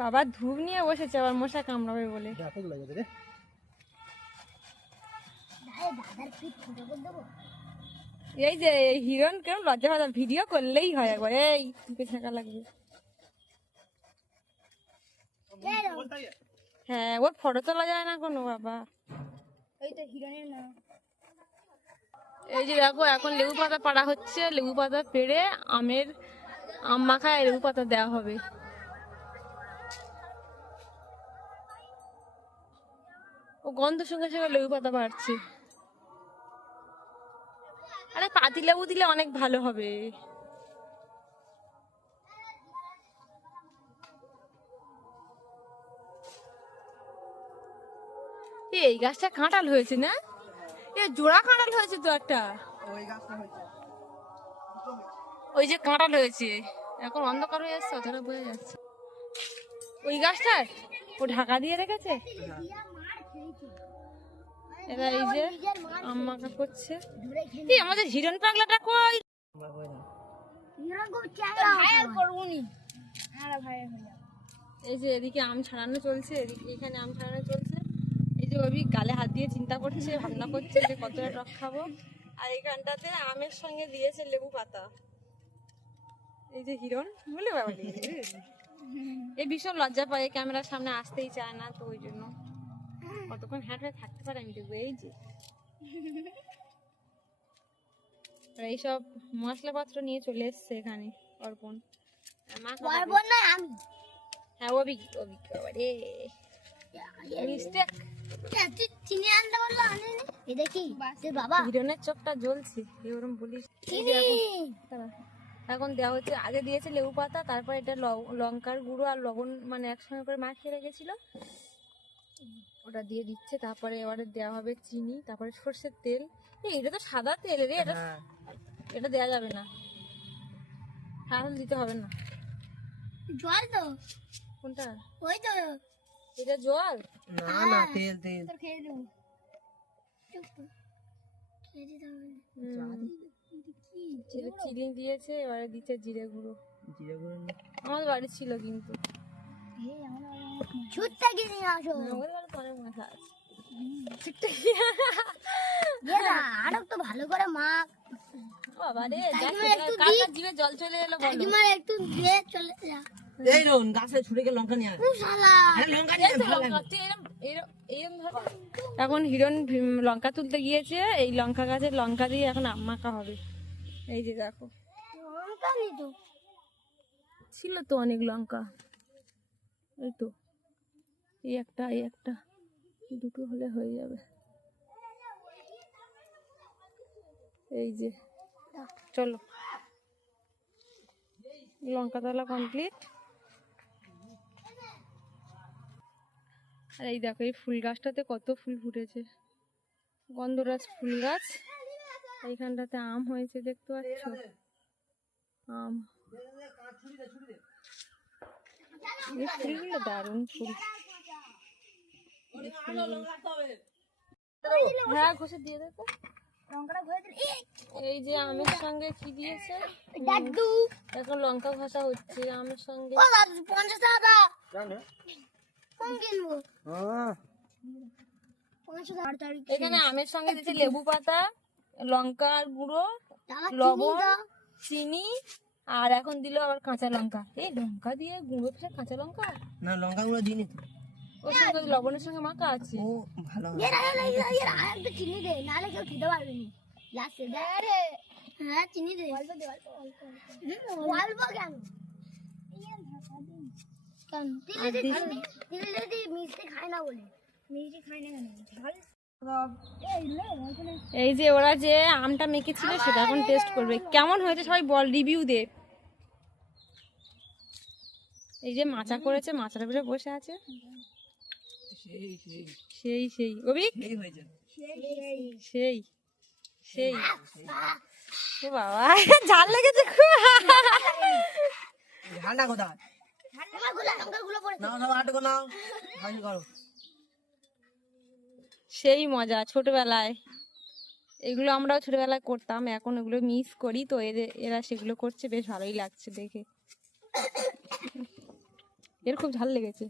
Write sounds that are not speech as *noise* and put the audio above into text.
বাবা ধূপ নিয়ে বসেছে আবার মশা কামড়াবে বলে। ব্যাপক লেগেছে রে এই যে এই হিরোইন কেন লজ্জা ফাজা ভিডিও করলেই হয় একবার। এই তুই ছাকা লাগবে। হ্যাঁ ওর ফটো তোলা যায় না কোনো বাবা। তো না। এই যে দেখো এখন লেবু পাতা পাড়া হচ্ছে। লেবু পাতা পেড়ে আমের আম মাখায় লেবু পাতা দেওয়া হবে। গন্ধ সঙ্গে সঙ্গে লেবু পাতা বাড়ছে। আরে পাতি লেবু দিলে অনেক ভালো হবে। এই গাছটা কাঁটাল হয়েছে না? এ জোড়া কাঁঠাল হয়েছে তো একটা। ওই গাছটা যে কাঁটাল হয়েছে। এখন অন্ধকার হয়ে যাচ্ছে অতটা বোঝা যাচ্ছে। ওই গাছটার? ও ঢাকা দিয়ে রেখেছে? এরা এই যে আম্মাকা করছে। এই আমাদের হিরণ পাগলাটা কই? এই যে এদিকে আম ছাড়ানো চলছে এদিকে এখানে আম ছাড়ানো চলছে। এই যে ওই গালে হাত দিয়ে চিন্তা করছে ভাবনা করছে যে কতটা টক খাব। আর এখানটাতে আমের সঙ্গে দিয়েছে লেবু পাতা। এই যে হিরণ বলে বাবা এই ভীষণ লজ্জা পায় ক্যামেরার সামনে আসতেই চায় না তো ওই জন্য। কতক্ষণ হ্যাট হয়ে থাকতে পারে আমি দেখব এই যে। আর এইসব মশলাপত্র নিয়ে চলে এসছে এখানে অর্পণ। না আমি। হ্যাঁ অভিক অভিক রে মিস্টেক তুই চিনি আনতে বলল আনিনি? এ দেখি তোর বাবা। হিরণের চোখটা জ্বলছে এরকম বলিস। চিনি! এখন- দেওয়া হচ্ছে আগে দিয়েছে লেবু পাতা তারপর এটা লঙ্কার গুঁড়ো আর লবণ মানে একসঙ্গে করে মাখিয়ে রেখেছিল। ওটা দিয়ে দিচ্ছে তারপরে এবারে দেওয়া হবে চিনি তারপরে সর্ষের তেল। এই এটা তো সাদা তেল রে এটা হ্যাঁ। এটা দেওয়া যাবে না। এখন দিতে হবে না। জল তো। কোনটা? ওই তো। এটা জল? না না তেল তেল। তোর খেয়ে দেবো চিনি দিয়েছে এবারে দিচ্ছে জিরে গুঁড়ো। জিরে গুঁড়ো নে। আমার বাড়ি ছিল কিন্তু। ছুটতে গিয়ে নিয়ে আসো তো ভালো করে মাখ জল চলে এলো একটু দিয়ে চলে যা এই রোন গাছে ছুটে গিয়ে লঙ্কা নিয়ে লঙ্কা নিয়ে এখন হিরণ লঙ্কা তুলতে গিয়েছে এই লঙ্কা গাছের লঙ্কা দিয়ে এখন আম্মাকা হবে এই যে দেখো ছিল তো অনেক লঙ্কা এই তো, এই একটা এই একটা, দুটো হলে হয়ে যাবে। এই যে, চলো। লঙ্কা তোলা কমপ্লিট আর এই দেখো, এই ফুল গাছটাতে কত ফুল ফুটেছে। গন্ধরাজ ফুল গাছ। এইখানটাতে আম হয়েছে, দেখতে পাচ্ছ? আম। এই দারুণ ফুল। হ্যাঁ ঘষে দিয়ে দেখো লঙ্কাটা ঘরে দিলে। এই যে আমের সঙ্গে কি দিয়েছে? এখন লঙ্কা ঘষা হচ্ছে আমের সঙ্গে। পঞ্চাশ টাকা হ্যাঁ। এখানে আমের সঙ্গে দিয়েছে লেবু পাতা লঙ্কার গুঁড়ো লবণ চিনি আর এখন দিল আবার কাঁচা লঙ্কা। এই লঙ্কা দিয়ে গুঁড়ো ফেলে কাঁচা লঙ্কা? না লঙ্কা গুঁড়ো দিইনি তো। ওর সঙ্গে লবণের সঙ্গে মাখা আছে। ও ভালো হবে। এর এর আর চিনি দে নাহলে কেউ খেতে পারবে না। লাস্টে দে আরে হ্যাঁ চিনি দে। অল্প দে অল্প অল্প অল্প। কেন? কেন? দিলে দিদি মিষ্টি খায় না বলে। মিষ্টি খায় না কেন? ঝাল। এই লে অল্প নে। এই যে ওরা যে আমটা মেখেছিল সেটা এখন টেস্ট করবে। কেমন হয়েছে সবাই বল রিভিউ দে। এই যে মাচা করেছে মাচার উপরে বসে আছে। সেই সেই। সেই সেই। অভিক সেই ও বাবা *laughs* ঝাল লেগেছে খুব। ঝালটা কোথায় সেই মজা ছোটবেলায়। এগুলো আমরাও ছোটবেলায় করতাম এখন এগুলো মিস করি তো এদের এরা সেগুলো করছে বেশ ভালোই লাগছে দেখে। এর খুব ঝাল লেগেছে।